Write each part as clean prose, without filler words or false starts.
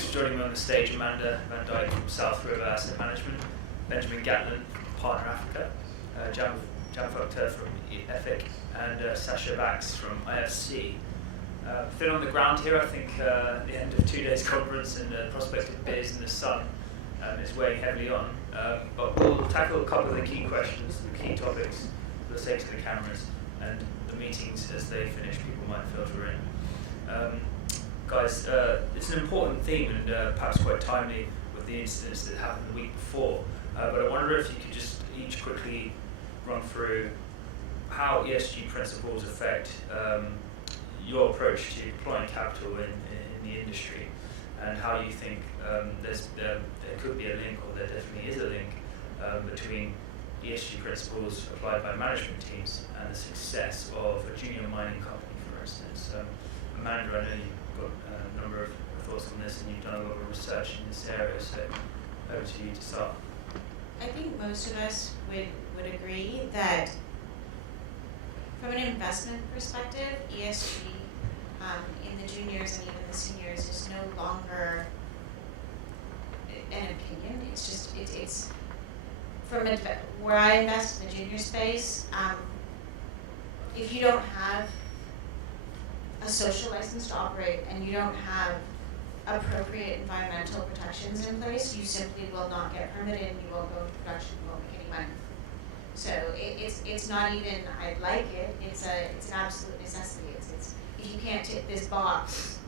Thanks for joining me on the stage. Amanda Van Dyke from South River Asset Management, Benjamin Gatlin, Partner Africa, Jan Fokter from EFIC, and Sasha Bax from IFC. Been on the ground here, I think at the end of 2 days conference, and the prospect of beers in the sun is weighing heavily on. But we'll tackle a couple of the key questions, the key topics for the sake of the cameras, and the meetings as they finish, people might filter in. Guys, it's an important theme and perhaps quite timely with the incidents that happened the week before. But I wonder if you could just each quickly run through how ESG principles affect your approach to deploying capital in the industry, and how you think there could be a link, or there definitely is a link, between ESG principles applied by management teams and the success of a junior mining company, for instance. Amanda, I know you've got a number of thoughts on this, and you've done a lot of research in this area, so over to you to start. I think most of us would agree that from an investment perspective, ESG in the juniors and even the seniors is no longer an opinion. It's just, it's from where I invest in the junior space, if you don't have a social license to operate and you don't have appropriate environmental protections in place, you simply will not get permitted, and you won't go into production, you won't make any money. So it's not even I'd like it, it's an absolute necessity. It's if you can't tick this box,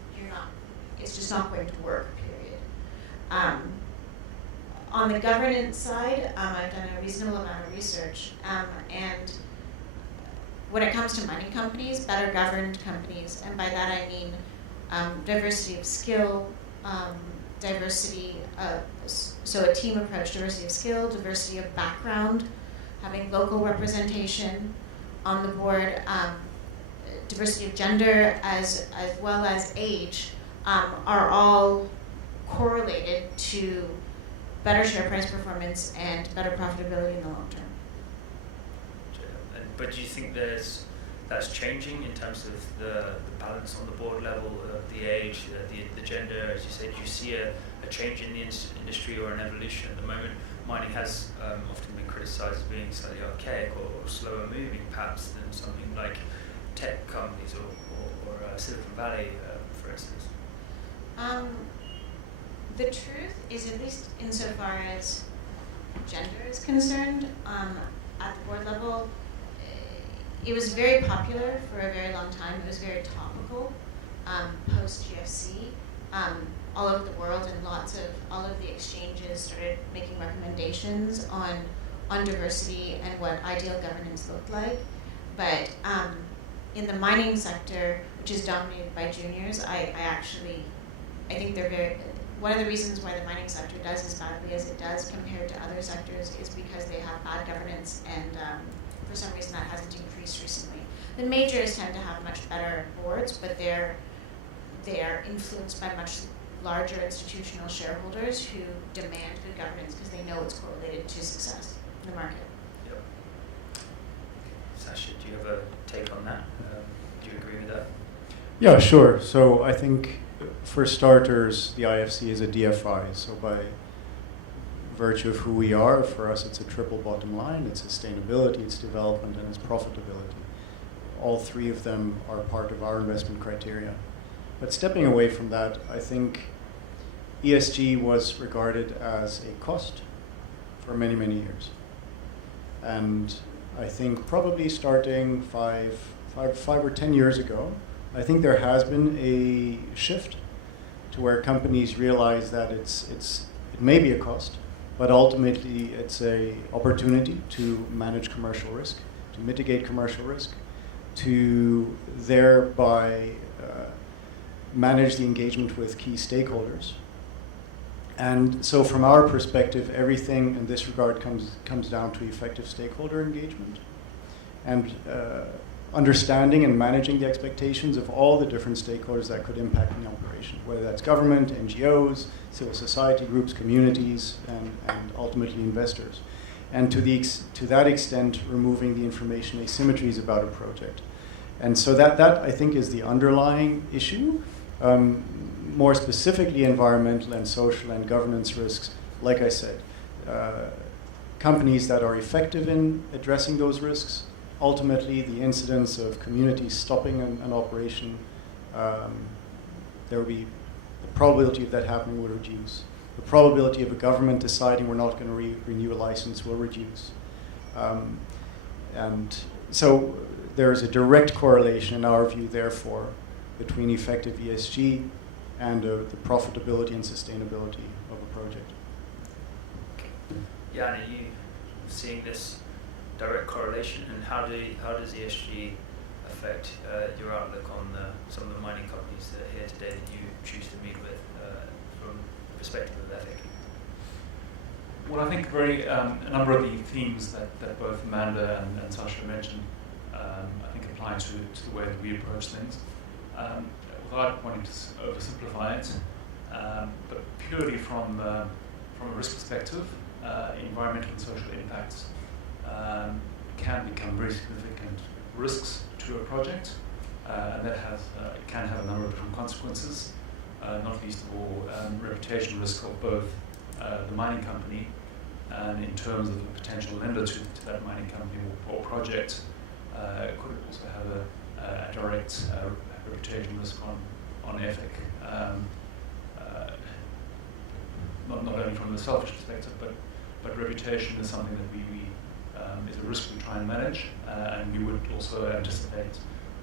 it's just not going to work, period. On the governance side, I've done a reasonable amount of research, and when it comes to mining companies, better governed companies, and by that I mean diversity of skill, diversity, so a team approach, diversity of skill, diversity of background, having local representation on the board, diversity of gender as well as age, are all correlated to better share price performance and better profitability in the long term. But do you think that's changing in terms of the balance on the board level of the age, the gender, as you say? Do you see a change in the industry or an evolution at the moment? Mining has often been criticised as being slightly archaic or slower moving, perhaps, than something like tech companies or Silicon Valley, for instance. The truth is, at least insofar as gender is concerned, at the board level, it was very popular for a very long time. It was very topical post-GFC. All over the world, and all of the exchanges started making recommendations on diversity and what ideal governance looked like. But in the mining sector, which is dominated by juniors, I think they're one of the reasons why the mining sector does as badly as it does compared to other sectors is because they have bad governance, and for some reason that hasn't increased recently. The majors tend to have much better boards, but they're influenced by much larger institutional shareholders who demand good governance because they know it's correlated to success in the market. Yep. Sasha, do you have a take on that? Do you agree with that? Yeah, sure. So I think, for starters, the IFC is a DFI. So by virtue of who we are, for us it's a triple bottom line. It's sustainability, it's development, and it's profitability. All three of them are part of our investment criteria. But stepping away from that, I think ESG was regarded as a cost for many, many years. And I think probably starting five or 10 years ago, I think there has been a shift to where companies realize that it may be a cost, but ultimately it's an opportunity to manage commercial risk, to mitigate commercial risk, to thereby manage the engagement with key stakeholders. And so from our perspective, everything in this regard comes down to effective stakeholder engagement and understanding and managing the expectations of all the different stakeholders that could impact an operation, whether that's government, NGOs, civil society groups, communities, and ultimately investors. And to that extent, removing the information asymmetries about a project. And so that I think is the underlying issue. More specifically, environmental and social and governance risks, like I said, companies that are effective in addressing those risks, ultimately the incidence of communities stopping an operation, there will be the probability of that happening will reduce. The probability of a government deciding we're not going to renew a license will reduce. And so there's a direct correlation in our view, therefore, between effective ESG and the profitability and sustainability of a project. Jan, are you seeing this direct correlation, and how does ESG affect your outlook on some of the mining companies that are here today that you choose to meet with from the perspective of ethic? Well, I think a number of the themes that both Amanda and Sasha mentioned, I think apply to the way that we approach things. Without wanting to oversimplify it, but purely from a risk perspective, environmental and social impacts can become very significant risks to a project, and that can have a number of different consequences, not least of all reputation risk of both the mining company, and in terms of the potential lender to that mining company or project, it could also have a direct reputation risk on ethic. Not only from the selfish perspective, but reputation is something that we is a risk we try and manage, and we would also anticipate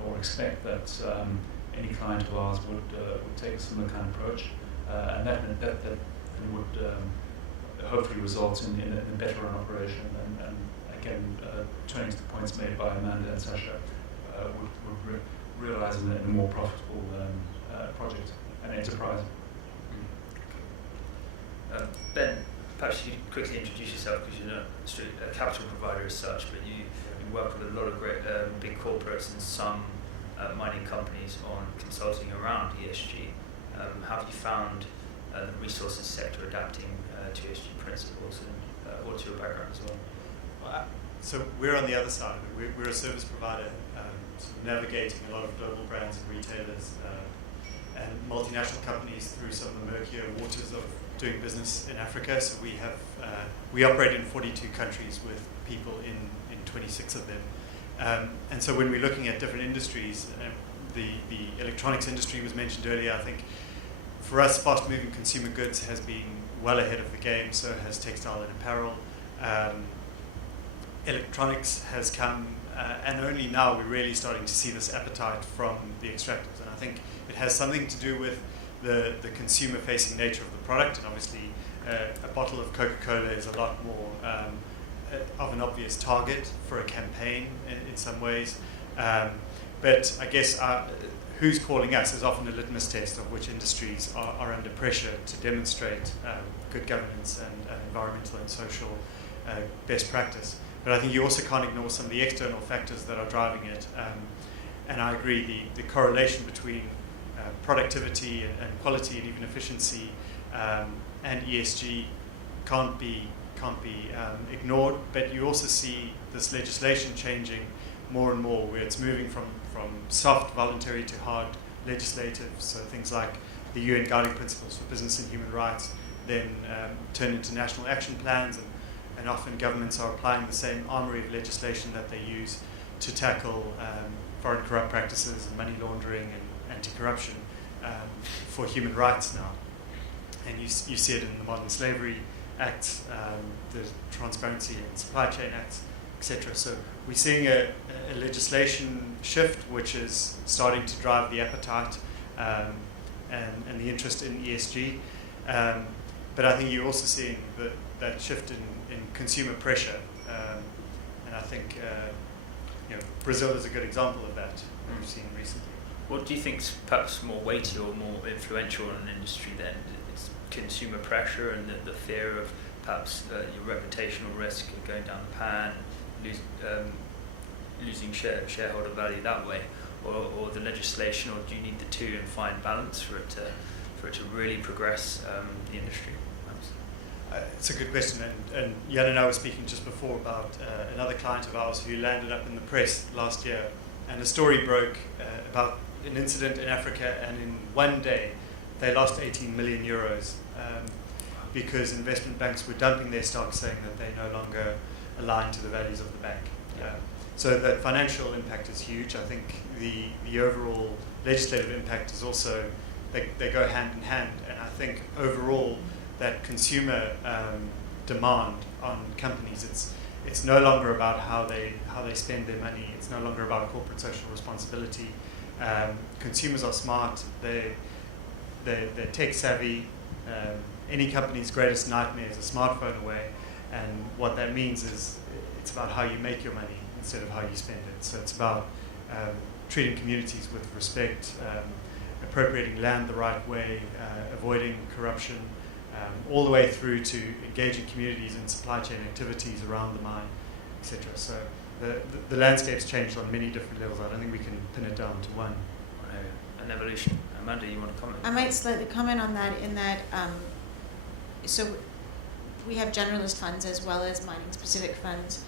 or expect that any client of ours would take a similar kind of approach, and that would hopefully result in a better run operation. And again, turning to the points made by Amanda and Sasha, would realize in a more profitable project and enterprise. Ben, perhaps you could quickly introduce yourself, because you're not a capital provider as such, but you work with a lot of great big corporates and some mining companies on consulting around ESG. How have you found the resources sector adapting to ESG principles, and what's your background as well? So we're on the other side of it. We're a service provider, sort of navigating a lot of global brands and retailers and multinational companies through some of the murkier waters of doing business in Africa. So we operate in 42 countries with people in 26 of them. And so when we're looking at different industries, the electronics industry was mentioned earlier. I think for us, fast-moving consumer goods has been well ahead of the game, so has textile and apparel. Electronics has come, and only now we're really starting to see this appetite from the extractors. And I think it has something to do with the consumer-facing nature of the product. And obviously, a bottle of Coca-Cola is a lot more of an obvious target for a campaign in some ways. But I guess who's calling us is often a litmus test of which industries are under pressure to demonstrate good governance and environmental and social best practice. But I think you also can't ignore some of the external factors that are driving it. And I agree, the correlation between productivity and quality and even efficiency and ESG can't be ignored. But you also see this legislation changing more and more, where it's moving from soft voluntary to hard legislative. So things like the UN Guiding Principles for Business and Human Rights then turn into national action plans, and often governments are applying the same armory of legislation that they use to tackle foreign corrupt practices and money laundering and anti-corruption for human rights now. And you see it in the Modern Slavery Act, the Transparency and Supply Chain Acts, etc. So we're seeing a legislation shift which is starting to drive the appetite and the interest in ESG. But I think you're also seeing that shift in consumer pressure. And I think Brazil is a good example of that we've seen recently. What do you think is perhaps more weighty or more influential in an industry then? It's consumer pressure and the fear of perhaps your reputational risk of going down the pan, losing shareholder value that way, or the legislation, or do you need the two and find balance for it to really progress the industry? It's a good question, and Jan and I were speaking just before about another client of ours who landed up in the press last year, and a story broke about an incident in Africa, and in one day they lost 18 million euros because investment banks were dumping their stocks, saying that they no longer align to the values of the bank. So the financial impact is huge. I think the overall legislative impact is also, they go hand in hand. And I think overall that consumer demand on companies, it's no longer about how they spend their money. It's no longer about corporate social responsibility. Consumers are smart. They're tech savvy. Any company's greatest nightmare is a smartphone away. And what that means is it's about how you make your money instead of how you spend it. So it's about treating communities with respect, appropriating land the right way, avoiding corruption, all the way through to engaging communities in supply chain activities around the mine, etc. So the landscape's changed on many different levels. I don't think we can pin it down to one. An evolution. Amanda, you want to comment? I might slightly comment on that in that, so we have generalist funds as well as mining-specific funds.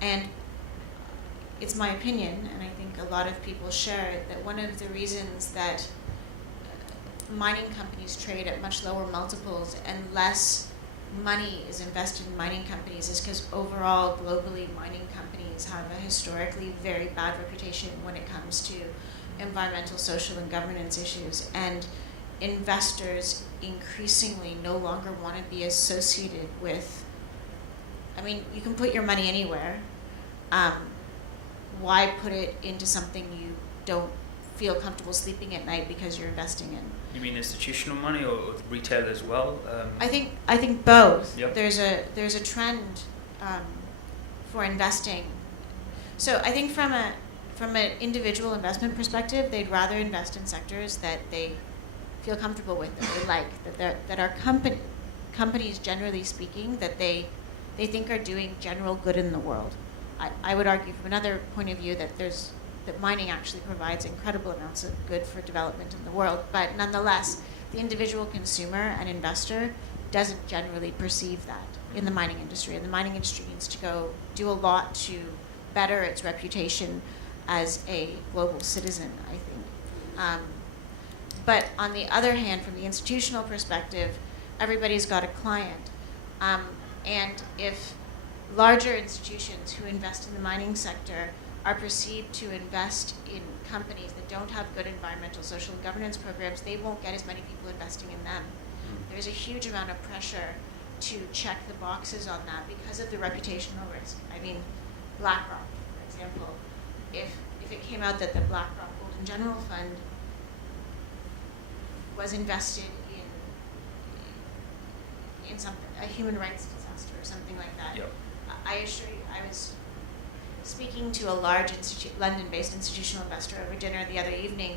And it's my opinion, and I think a lot of people share it, that one of the reasons that mining companies trade at much lower multiples and less money is invested in mining companies is because overall, globally, mining companies have a historically very bad reputation when it comes to environmental, social, and governance issues. And investors increasingly no longer want to be associated with, I mean, you can put your money anywhere. Why put it into something you don't feel comfortable sleeping at night because you're investing in? You mean institutional money or retail as well? I think both. Yep. There's a trend for investing. So I think from an individual investment perspective, they'd rather invest in sectors that they feel comfortable with, that they like, that are companies, generally speaking, that they think are doing general good in the world. I would argue from another point of view that mining actually provides incredible amounts of good for development in the world, but nonetheless, the individual consumer and investor doesn't generally perceive that in the mining industry. And the mining industry needs to go do a lot to better its reputation as a global citizen, I think. But on the other hand, from the institutional perspective, everybody's got a client. And if larger institutions who invest in the mining sector are perceived to invest in companies that don't have good environmental, social, and governance programs, they won't get as many people investing in them. There's a huge amount of pressure to check the boxes on that because of the reputational risk. I mean, BlackRock, for example, if it came out that the BlackRock Golden General Fund was invested in something, a human rights disaster or something like that, Yep. I assure you, I was speaking to a large London-based institutional investor over dinner the other evening,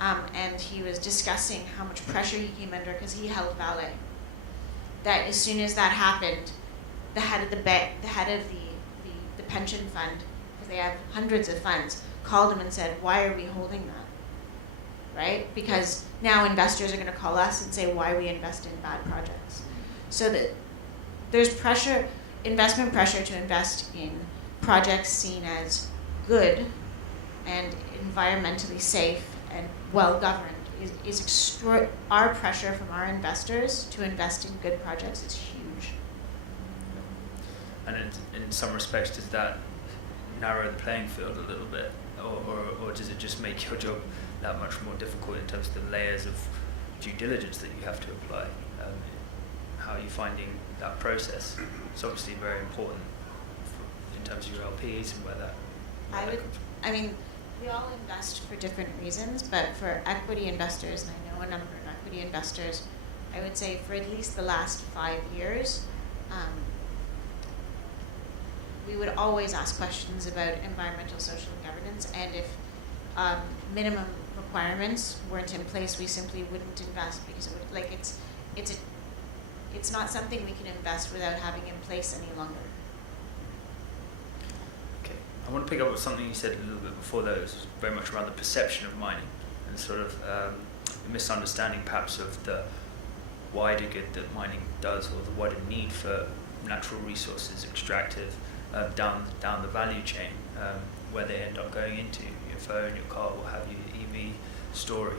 and he was discussing how much pressure he came under because he held Vale. That as soon as that happened, the head of the pension fund, because they have hundreds of funds, called him and said, "Why are we holding that?" Right? Because now investors are going to call us and say why we invest in bad projects. So that there's pressure, investment pressure to invest in projects seen as good and environmentally safe and well-governed our pressure from our investors to invest in good projects is huge. And in some respects, does that narrow the playing field a little bit? Or does it just make your job that much more difficult in terms of the layers of due diligence that you have to apply? How are you finding that process? It's obviously very important in terms of your LPs and where that comes from. We all invest for different reasons, but for equity investors, and I know a number of equity investors, I would say for at least the last 5 years, we would always ask questions about environmental, social, and governance, and if minimum requirements weren't in place, we simply wouldn't invest because it would, it's not something we can invest without having in place any longer. Okay, I want to pick up on something you said a little bit before, though. It was very much around the perception of mining and sort of the misunderstanding perhaps of the wider good that mining does, or the wider need for natural resources extractive down the value chain, where they end up going into. phone, your car, what have you, EV story.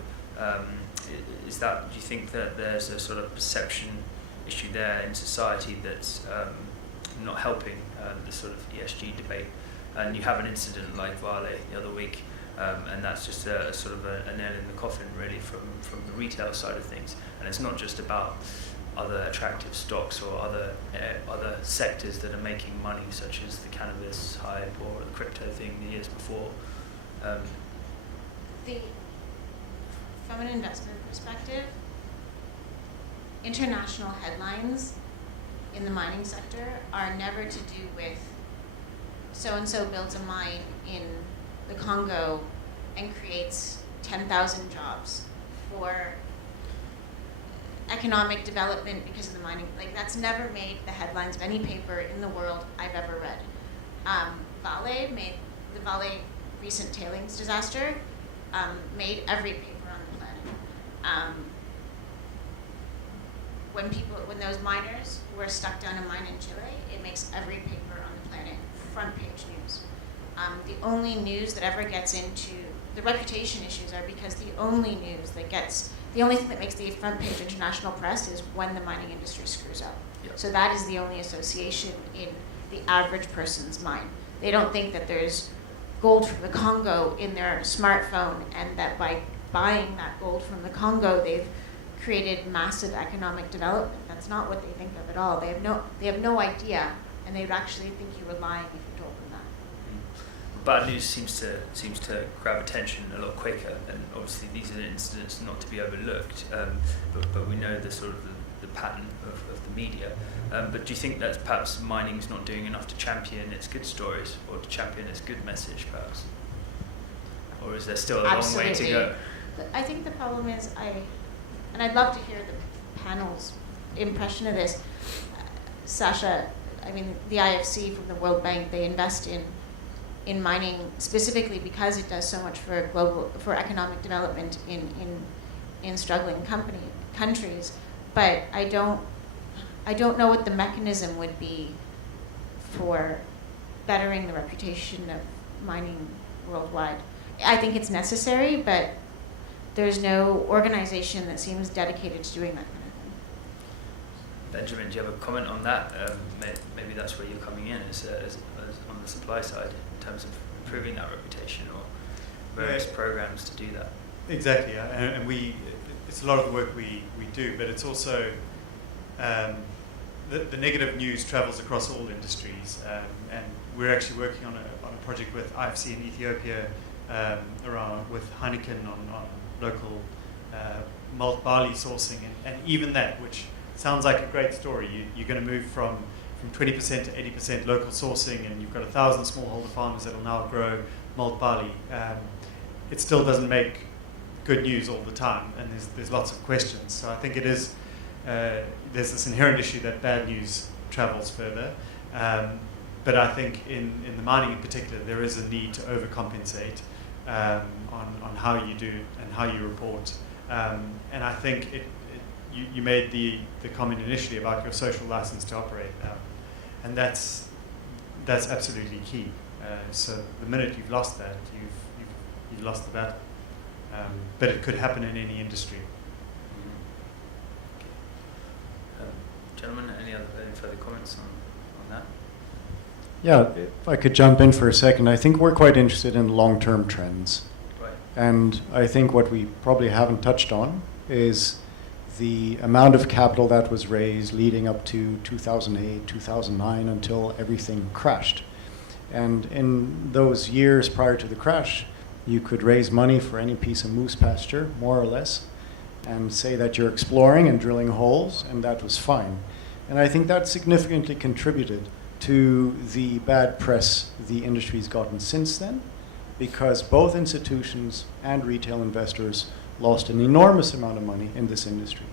Is that, do you think that there's a sort of perception issue there in society that's not helping the sort of ESG debate? And you have an incident like Vale the other week, and that's just a sort of a nail in the coffin really from the retail side of things. And it's not just about other attractive stocks or other sectors that are making money, such as the cannabis hype or the crypto thing the years before. From an investment perspective, international headlines in the mining sector are never to do with so-and-so builds a mine in the Congo and creates 10,000 jobs for economic development because of the mining. Like, that's never made the headlines of any paper in the world I've ever read. The Vale recent tailings disaster made every paper on the planet. When those miners were stuck down a mine in Chile, it makes every paper on the planet front page news. The only news that ever gets into the reputation issues are because the only thing that makes the front page international press is when the mining industry screws up. Yep. So that is the only association in the average person's mind. They don't think that there's gold from the Congo in their smartphone, and that by buying that gold from the Congo, they've created massive economic development. That's not what they think of at all. They have no idea, and they would actually think you were lying if you told them that. Bad news seems to grab attention a lot quicker, and obviously these are incidents not to be overlooked. But we know the sort of the pattern of the media. But do you think that perhaps mining's not doing enough to champion its good stories or to champion its good message, perhaps? Or is there still a long way to go? I think the problem is, and I'd love to hear the panel's impression of this. Sasha, I mean, the IFC from the World Bank, they invest in mining specifically because it does so much for economic development in struggling countries. But I don't know what the mechanism would be for bettering the reputation of mining worldwide. I think it's necessary, but there's no organization that seems dedicated to doing that kind of thing. Benjamin, do you have a comment on that? Maybe that's where you're coming in as on the supply side in terms of improving that reputation or various programs to do that. Exactly, and it's a lot of the work we do, but it's also the negative news travels across all industries, and we're actually working on a project with IFC in Ethiopia with Heineken on local malt barley sourcing, and even that, which sounds like a great story. You're going to move from 20% to 80% local sourcing, and you've got 1,000 smallholder farmers that will now grow malt barley. It still doesn't make good news all the time, and there's lots of questions. So I think it is there's this inherent issue that bad news travels further. But I think in the mining in particular, there is a need to overcompensate on how you do and how you report. And I think you made the comment initially about your social license to operate, and that's absolutely key. So the minute you've lost that, you've lost the battle. But it could happen in any industry. Gentlemen, any further comments on that? Yeah, if I could jump in for a second, I think we're quite interested in long-term trends. Right. And I think what we probably haven't touched on is the amount of capital that was raised leading up to 2008, 2009, until everything crashed. And in those years prior to the crash, you could raise money for any piece of moose pasture, more or less, and say that you're exploring and drilling holes, and that was fine. And I think that significantly contributed to the bad press the industry's gotten since then, because both institutions and retail investors lost an enormous amount of money in this industry.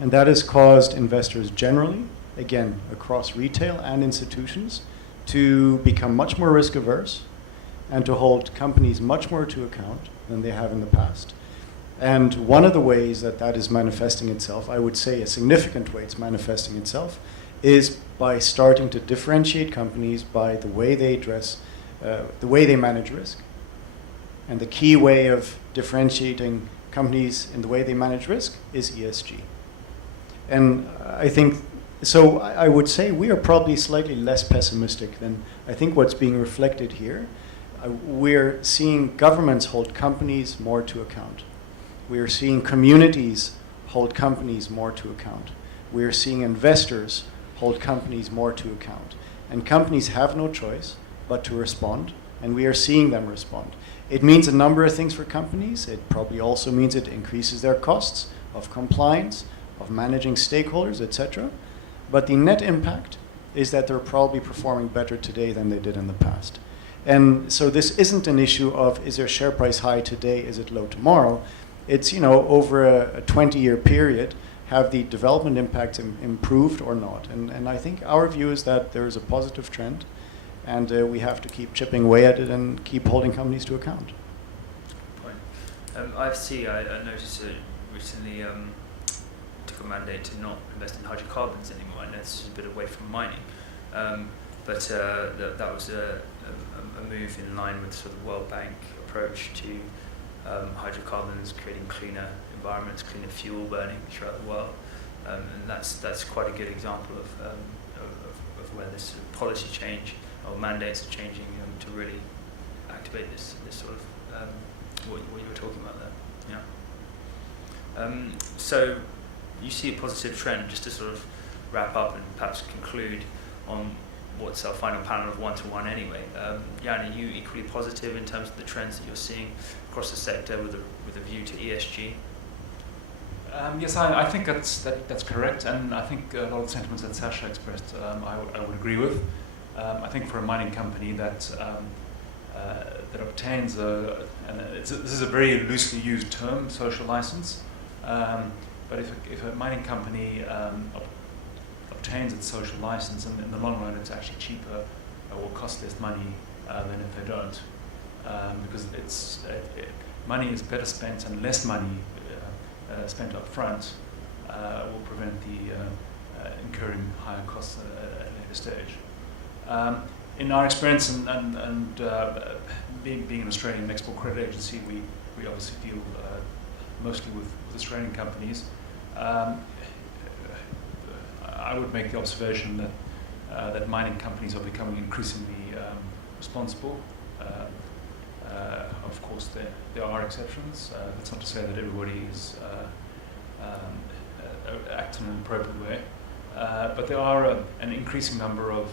And that has caused investors generally, again, across retail and institutions, to become much more risk averse and to hold companies much more to account than they have in the past. And one of the ways that that is manifesting itself, I would say a significant way it's manifesting itself, is by starting to differentiate companies by the way they address, the way they manage risk. And the key way of differentiating companies in the way they manage risk is ESG. And I think, so I would say we are probably slightly less pessimistic than I think what's being reflected here. We're seeing governments hold companies more to account. We are seeing communities hold companies more to account. We are seeing investors hold companies more to account. And companies have no choice but to respond, and we are seeing them respond. It means a number of things for companies. It probably also means it increases their costs of compliance, of managing stakeholders, etc. But the net impact is that they're probably performing better today than they did in the past. And so this isn't an issue of, is their share price high today, is it low tomorrow? It's, over a 20-year period, have the development impacts improved or not? And I think our view is that there is a positive trend, and we have to keep chipping away at it and keep holding companies to account. Point. IFC, I noticed recently took a mandate to not invest in hydrocarbons anymore, and that's a bit away from mining. But that was a move in line with sort of World Bank approach to hydrocarbons, creating cleaner environments, cleaner fuel burning throughout the world, and that's quite a good example of where this sort of policy change or mandates are changing to really activate this sort of what you were talking about there. Yeah. So you see a positive trend, just to sort of wrap up and perhaps conclude on what's our final panel of one-to-one anyway. Jan, are you equally positive in terms of the trends that you're seeing across the sector with a view to ESG? Yes, I think that's correct, and I think a lot of the sentiments that Sasha expressed, I would agree with. I think for a mining company that obtains this is a very loosely used term, social license, but if a mining company obtains its social license, and in the long run it's actually cheaper or costs less money than if they don't, because money is better spent, and less money spent up front will prevent the incurring higher costs at a later stage. In our experience, and being an Australian export credit agency, we obviously deal mostly with Australian companies. I would make the observation that mining companies are becoming increasingly responsible. Of course, there are exceptions. That's not to say that everybody is acting in an appropriate way. But there are an increasing number of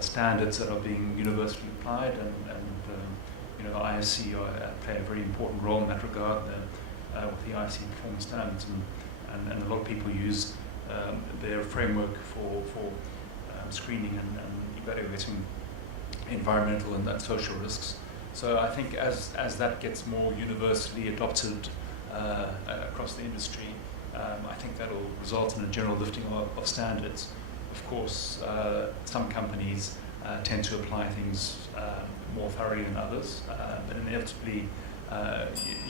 standards that are being universally applied, and ISC play a very important role in that regard with the ISC performance standards, and a lot of people use their framework for screening and evaluating environmental and social risks. So I think as that gets more universally adopted across the industry, I think that will result in a general lifting of standards. Of course, some companies tend to apply things more thoroughly than others, but inevitably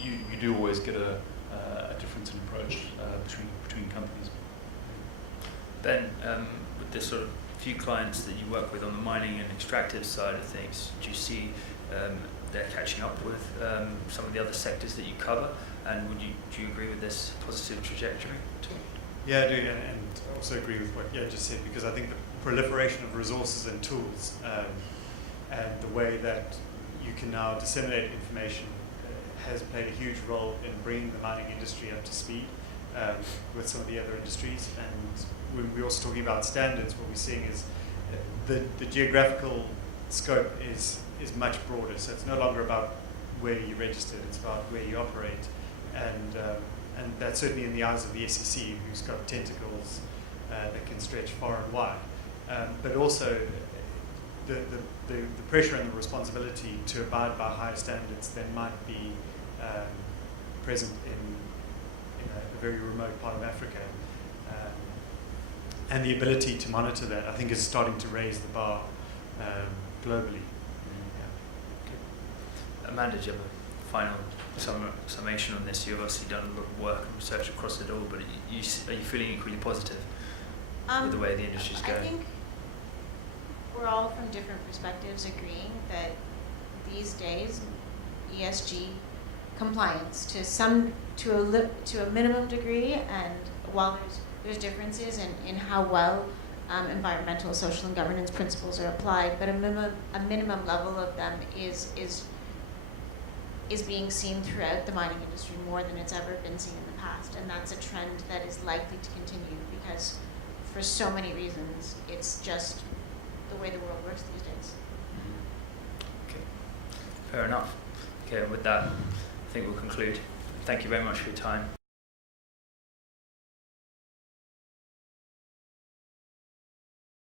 you do always get a difference in approach between companies. Ben, with the sort of few clients that you work with on the mining and extractive side of things, do you see they're catching up with some of the other sectors that you cover? And do you agree with this positive trajectory? Yeah, I do, and also agree with what you just said, because I think the proliferation of resources and tools and the way that you can now disseminate information has played a huge role in bringing the mining industry up to speed with some of the other industries. And when we're also talking about standards, what we're seeing is the geographical scope is much broader. So it's no longer about where you're registered, it's about where you operate. And that's certainly in the eyes of the SEC, who's got tentacles that can stretch far and wide. But also the pressure and the responsibility to abide by higher standards than might be present in a very remote part of Africa. And the ability to monitor that, I think, is starting to raise the bar globally. Yeah. Amanda, do you have a final summation on this? You've obviously done a lot of work and research across it all, but are you feeling equally positive with the way the industry's going? I think we're all from different perspectives agreeing that these days ESG compliance to a minimum degree, and while there's differences in how well environmental, social, and governance principles are applied, but a minimum level of them is being seen throughout the mining industry more than it's ever been seen in the past, and that's a trend that is likely to continue because for so many reasons it's just the way the world works these days. Okay, fair enough. Okay, with that, I think we'll conclude. Thank you very much for your time.